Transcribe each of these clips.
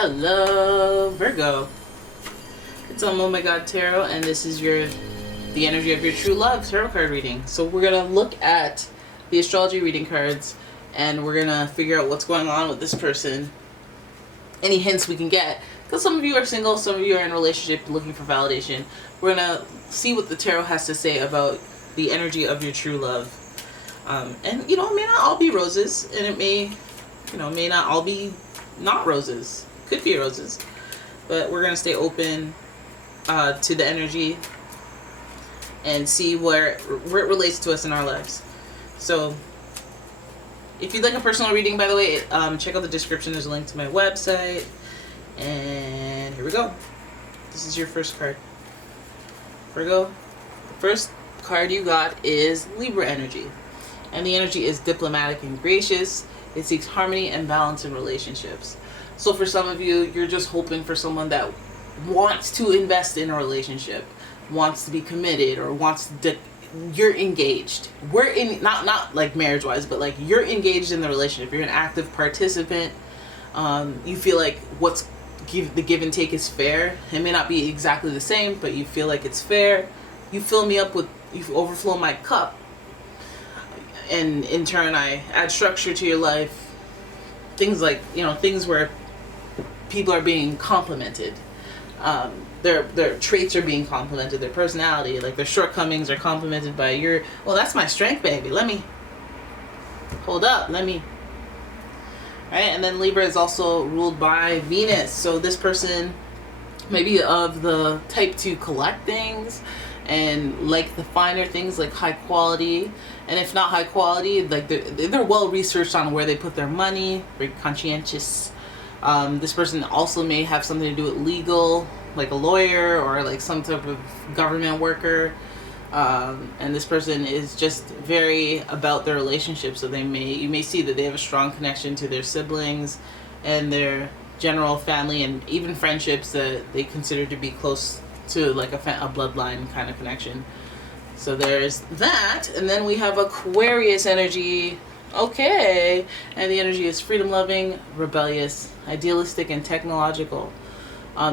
Hello, Virgo. It's umomgtarot, and this is the energy of your true love tarot card reading. So we're gonna look at the astrology reading cards, and we're gonna figure out what's going on with this person. Any hints we can get, because some of you are single, some of you are in a relationship looking for validation. We're gonna see what the tarot has to say about the energy of your true love. And it may not all be roses, and it may not all be not roses. Could be roses, but we're gonna stay open to the energy and see where it relates to us in our lives. So if you'd like a personal reading, by the way, check out the description. There's a link to my website. And here we go. This is your first card, Virgo. The first card you got is Libra energy, and the energy is diplomatic and gracious. It seeks harmony and balance in relationships. So for some of you, you're just hoping for someone that wants to invest in a relationship, wants to be committed, or you're engaged. We're in, not like marriage wise, but like you're engaged in the relationship. You're an active participant. You feel like the give and take is fair. It may not be exactly the same, but you feel like it's fair. You fill me up you overflow my cup. And in turn, I add structure to your life. Things like, things where people are being complimented. Their traits are being complimented. Their personality, like their shortcomings, are complimented by well, that's my strength, baby. Hold up. Right? And then Libra is also ruled by Venus. So this person may be of the type to collect things and like the finer things, like high quality. And if not high quality, like they're well researched on where they put their money, very conscientious. This person also may have something to do with legal, like a lawyer or like some type of government worker. And this person is just very about their relationship. So you may see that they have a strong connection to their siblings and their general family, and even friendships that they consider to be close to, like a bloodline kind of connection. So there's that. And then we have Aquarius energy. Okay. And the energy is freedom loving, rebellious, idealistic, and technological.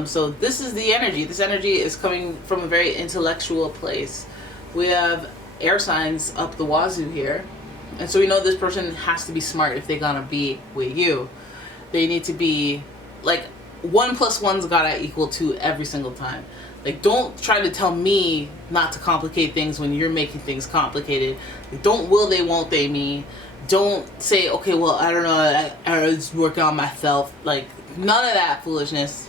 So this is the energy. This energy is coming from a very intellectual place. We have air signs up the wazoo here. And so we know this person has to be smart if they're gonna be with you. They need to be like 1 + 1's gotta equal 2 every single time. Like, don't try to tell me not to complicate things when you're making things complicated. Like, don't will they, won't they me. Don't say, okay, well, I don't know, I was working on myself. Like, none of that foolishness.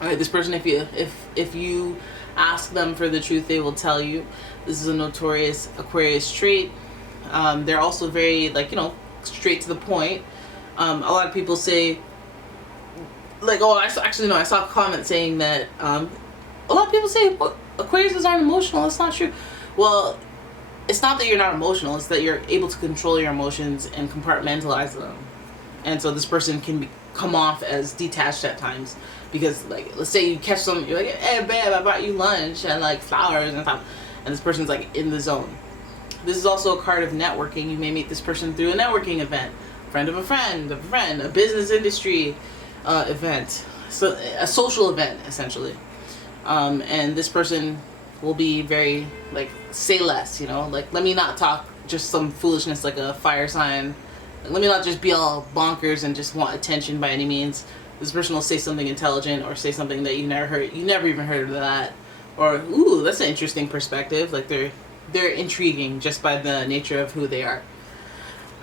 All right, this person, if you ask them for the truth, they will tell you. This is a notorious Aquarius trait. They're also very, straight to the point. A lot of people say, I saw a comment saying that, a lot of people say, well, Aquariuses aren't emotional. That's not true. Well, it's not that you're not emotional. It's that you're able to control your emotions and compartmentalize them. And so this person can come off as detached at times. Because, let's say you catch someone, you're like, hey, babe, I brought you lunch and, flowers and stuff. And this person's, in the zone. This is also a card of networking. You may meet this person through a networking event. Friend of a friend, a business industry event. So, a social event, essentially. And this person will be very, say less, let me not talk just some foolishness like a fire sign. Let me not just be all bonkers and just want attention by any means. This person will say something intelligent or say something that you never even heard of that. Or, ooh, that's an interesting perspective. They're intriguing just by the nature of who they are.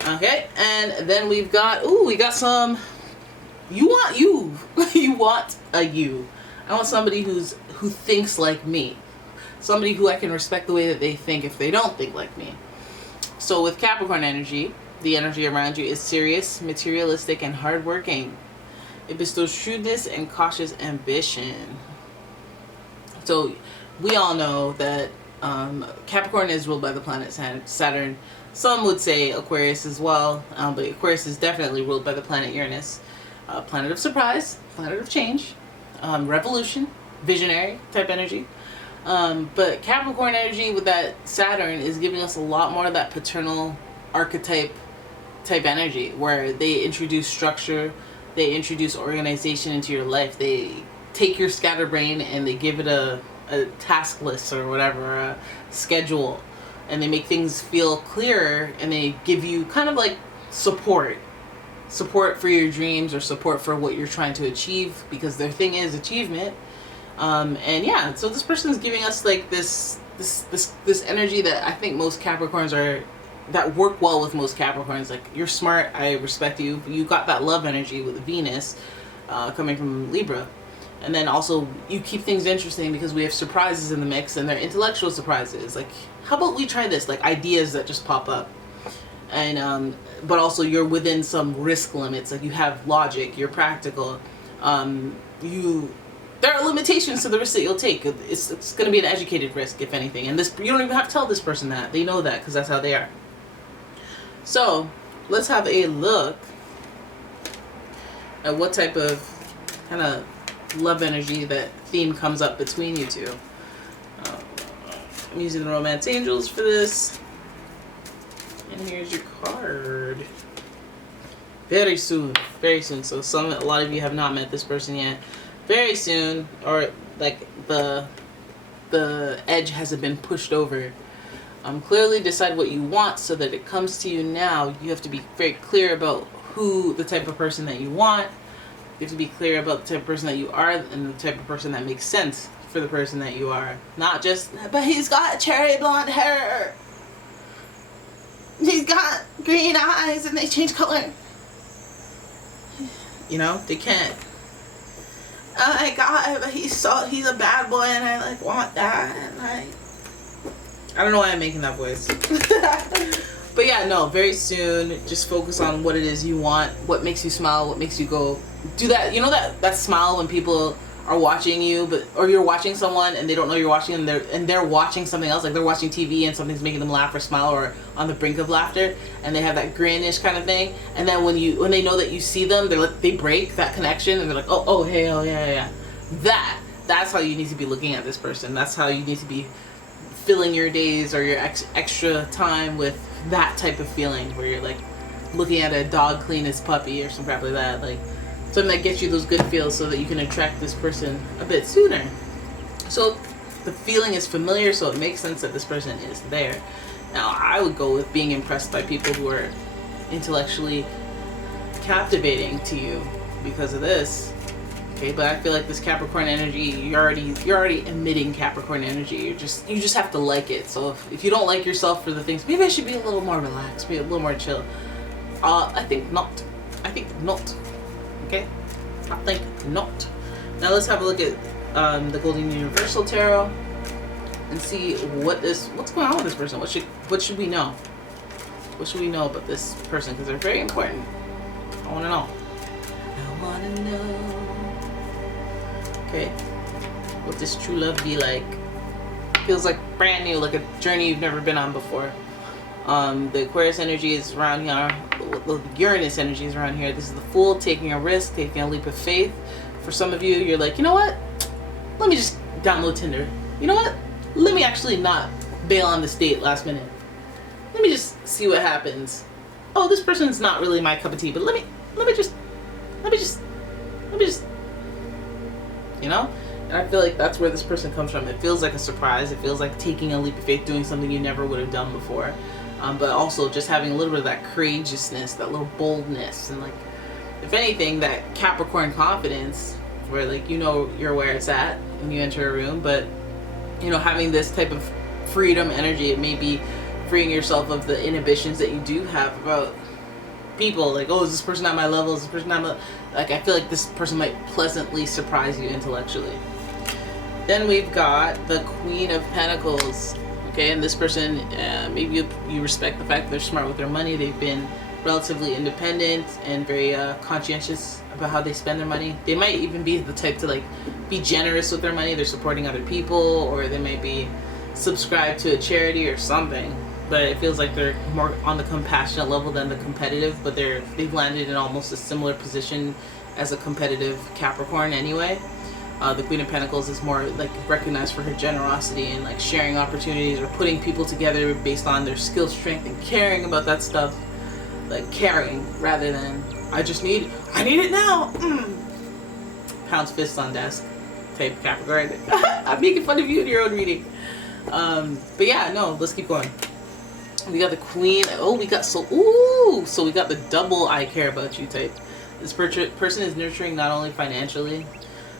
Okay, and then we got some, you want a you. I want somebody who thinks like me. Somebody who I can respect the way that they think if they don't think like me. So with Capricorn energy, the energy around you is serious, materialistic, and hardworking. It bestows shrewdness and cautious ambition. So we all know that Capricorn is ruled by the planet Saturn. Some would say Aquarius as well, but Aquarius is definitely ruled by the planet Uranus. Planet of surprise, planet of change. Revolution, visionary type energy. But Capricorn energy with that Saturn is giving us a lot more of that paternal archetype type energy where they introduce structure, They introduce organization into your life. They take your scatterbrain and they give it a task list or whatever, a schedule, and they make things feel clearer, and they give you kind of like support for your dreams or support for what you're trying to achieve, because their thing is achievement. And yeah, so this person is giving us like this energy that I think most Capricorns that work well with most Capricorns. Like, you're smart, I respect you. You got that love energy with Venus coming from Libra. And then also you keep things interesting because we have surprises in the mix, and they're intellectual surprises. Like, how about we try this? Like, ideas that just pop up. And but also you're within some risk limits. Like, you have logic, you're practical. There are limitations to the risk that you'll take. It's going to be an educated risk, if anything. And this, you don't even have to tell this person that. They know that because that's how they are. So let's have a look at what type of kind of love energy, that theme comes up between you two. I'm using the Romance Angels for this. And here's your card. Very soon. Very soon. So a lot of you have not met this person yet. Very soon, or like the edge hasn't been pushed over. Clearly decide what you want so that it comes to you now. You have to be very clear about the type of person that you want. You have to be clear about the type of person that you are, and the type of person that makes sense for the person that you are. Not just, but he's got cherry blonde hair. He's got green eyes and they change color. You know, they can't. Oh my god, but he's a bad boy and I like want that, and I don't know why I'm making that voice. But yeah, no, very soon, just focus on what it is you want, what makes you smile, what makes you go do that. You know that smile when people are watching you, or you're watching someone and they don't know you're watching them, and they're watching something else, like they're watching TV and something's making them laugh or smile or on the brink of laughter, and they have that grinish kind of thing, and then when they know that you see them, they break that connection and they're like, oh hey, oh yeah. That's how you need to be looking at this person. That's how you need to be filling your days or your extra time with that type of feeling, where you're like looking at a dog clean its puppy or some crap like that, like something that gets you those good feels so that you can attract this person a bit sooner. So the feeling is familiar, so it makes sense that this person is there. Now, I would go with being impressed by people who are intellectually captivating to you because of this. Okay, but I feel like this Capricorn energy, you're already emitting Capricorn energy. You just have to like it. So if you don't like yourself for the things, maybe I should be a little more relaxed, be a little more chill. I think not. Okay, I think not. Now let's have a look at the Golden Universal Tarot and see what's going on with this person. What should we know? What should we know about this person? Because they're very important. I want to know. I want to know. Okay, what does true love be like? Feels like brand new, like a journey you've never been on before. The Aquarius energy is around here. The Uranus energy is around here. This is the Fool, taking a risk, taking a leap of faith. For some of you, you're like, you know what? Let me just download Tinder. You know what? Let me actually not bail on this date last minute. Let me just see what happens. Oh, this person's not really my cup of tea, but let me just, you know? And I feel like that's where this person comes from. It feels like a surprise. It feels like taking a leap of faith, doing something you never would have done before. But also just having a little bit of that courageousness, that little boldness, and like, if anything, that Capricorn confidence, where like, you know, you're where it's at when you enter a room, but you know, having this type of freedom energy, it may be freeing yourself of the inhibitions that you do have about people. Like, oh, is this person at my level? Is this person at my... Like, I feel like this person might pleasantly surprise you intellectually. Then we've got the Queen of Pentacles. Okay, and this person, maybe you respect the fact that they're smart with their money. They've been relatively independent and very conscientious about how they spend their money. They might even be the type to like be generous with their money. They're supporting other people, or they may be subscribed to a charity or something. But it feels like they're more on the compassionate level than the competitive. But they've landed in almost a similar position as a competitive Capricorn anyway. The Queen of Pentacles is more like recognized for her generosity and like sharing opportunities or putting people together based on their skill, strength, and caring about that stuff. Like caring rather than I need it now. Pounds fist on desk type Capricorn. I'm making fun of you in your own reading. But yeah, no, let's keep going. We got the Queen. Oh, we got so we got the double I care about you type. This person is nurturing not only financially,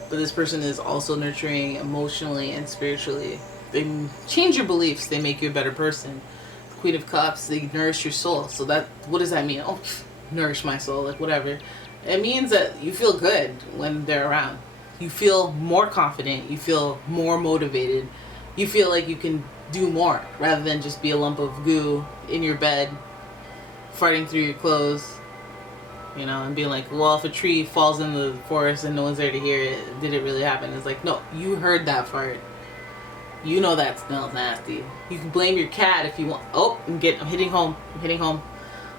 but this person is also nurturing emotionally and spiritually. They change your beliefs. They make you a better person. The Queen of Cups, they nourish your soul. So that, what does that mean? Oh, nourish my soul, like whatever. It means that you feel good when they're around. You feel more confident. You feel more motivated. You feel like you can do more rather than just be a lump of goo in your bed, farting through your clothes, you know, and being like, well, if a tree falls in the forest and no one's there to hear it, did it really happen? It's like, no, you heard that fart. You know that smells nasty. You can blame your cat if you want. Oh, I'm hitting home.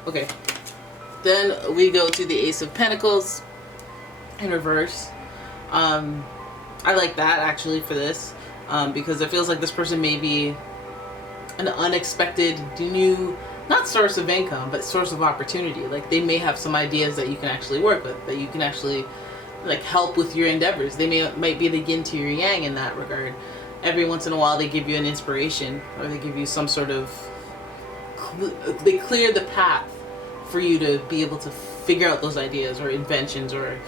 Okay. Then we go to the Ace of Pentacles in reverse. I like that actually for this. Because it feels like this person may be an unexpected new, not source of income, but source of opportunity. Like they may have some ideas that you can actually work with, that you can actually like help with your endeavors. They might be the yin to your yang in that regard. Every once in a while they give you an inspiration, or they give you some sort of, they clear the path for you to be able to figure out those ideas or inventions, or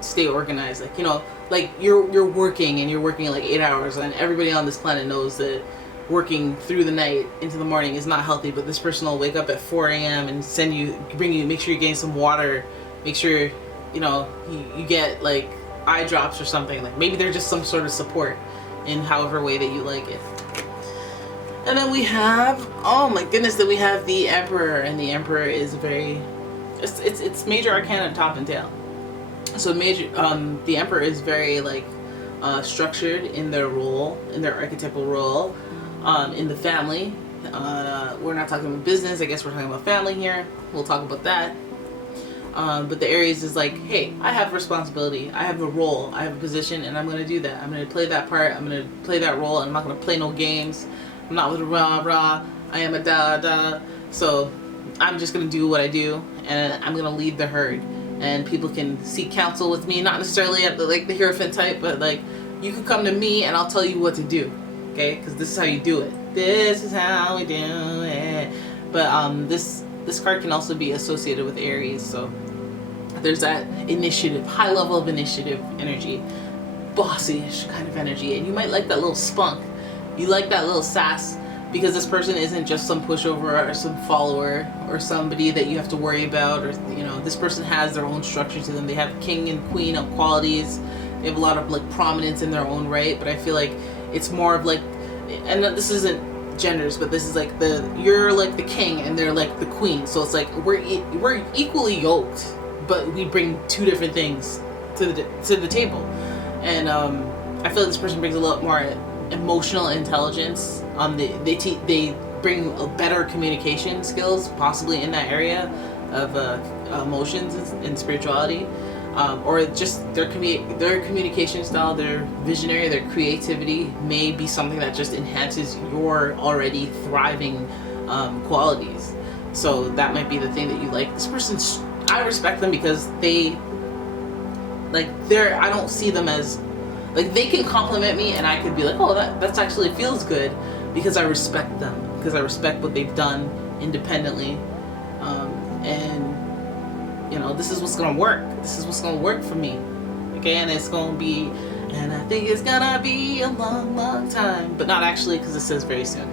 stay organized. Like, you know, like you're working like 8 hours, and everybody on this planet knows that working through the night into the morning is not healthy, but this person will wake up at 4 a.m. and make sure you're getting some water, make sure, you know, you get like eye drops or something. Like maybe they're just some sort of support in however way that you like it. And then we have, oh my goodness, that we have the Emperor, and the Emperor is very, it's major arcana top and tail. So the Emperor is very like structured in their role, in their archetypal role, in the family. We're not talking about business. I guess we're talking about family here. We'll talk about that. But the Aries is like, hey, I have responsibility. I have a role. I have a position, and I'm going to do that. I'm going to play that part. I'm going to play that role, and I'm not going to play no games. I'm not with a rah-rah. I am a da-da. So I'm just going to do what I do, and I'm going to lead the herd. And people can seek counsel with me, not necessarily at the Hierophant type, but like you can come to me and I'll tell you what to do, okay? Because this is how you do it. This is how we do it. But this card can also be associated with Aries, so there's that initiative, high level of initiative energy, bossy-ish kind of energy, and you might like that little spunk. You like that little sass. Because this person isn't just some pushover or some follower or somebody that you have to worry about, or, you know, this person has their own structure to them. They have king and queen of qualities. They have a lot of like prominence in their own right, but I feel like it's more of like, and this isn't genders, but this is like you're like the king and they're like the queen. So it's like we're equally yoked, but we bring two different things to the table. And I feel like this person brings a lot more emotional intelligence. They bring a better communication skills, possibly in that area of emotions and spirituality, or just their communication style, their visionary, their creativity may be something that just enhances your already thriving qualities. So that might be the thing that you like. This person, I respect them because I don't see them as like, they can compliment me and I could be like, oh, that's actually feels good, because I respect them, because I respect what they've done independently, and you know, this is what's gonna work. This is what's gonna work for me, okay? And it's gonna be, and I think it's gonna be a long, long time, but not actually, because it says very soon.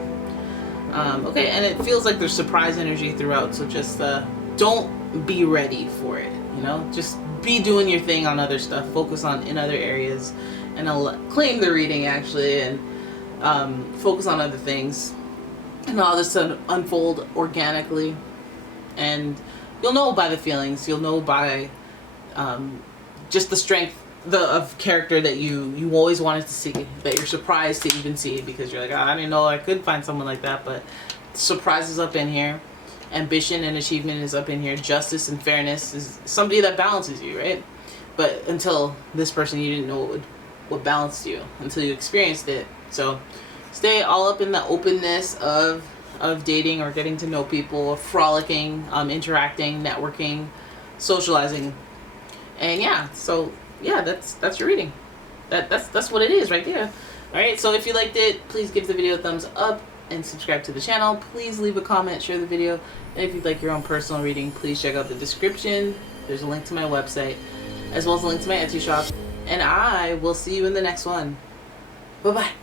Okay, and it feels like there's surprise energy throughout, so just don't be ready for it, you know? Just be doing your thing on other stuff, focus on in other areas, and I'll claim the reading actually, and focus on other things, and all this to unfold organically, and you'll know by the feelings, you'll know by just the strength of character that you always wanted to see, that you're surprised to even see, because you're like, oh, I didn't know I could find someone like that. But surprise is up in here, ambition and achievement is up in here, justice and fairness is somebody that balances you, right? But until this person, you didn't know what balanced you until you experienced it. So stay all up in the openness of dating or getting to know people, frolicking, interacting, networking, socializing. And yeah, so yeah, that's your reading. That's what it is right there. All right, so if you liked it, please give the video a thumbs up and subscribe to the channel. Please leave a comment, share the video. And if you'd like your own personal reading, please check out the description. There's a link to my website, as well as a link to my Etsy shop. And I will see you in the next one. Bye-bye.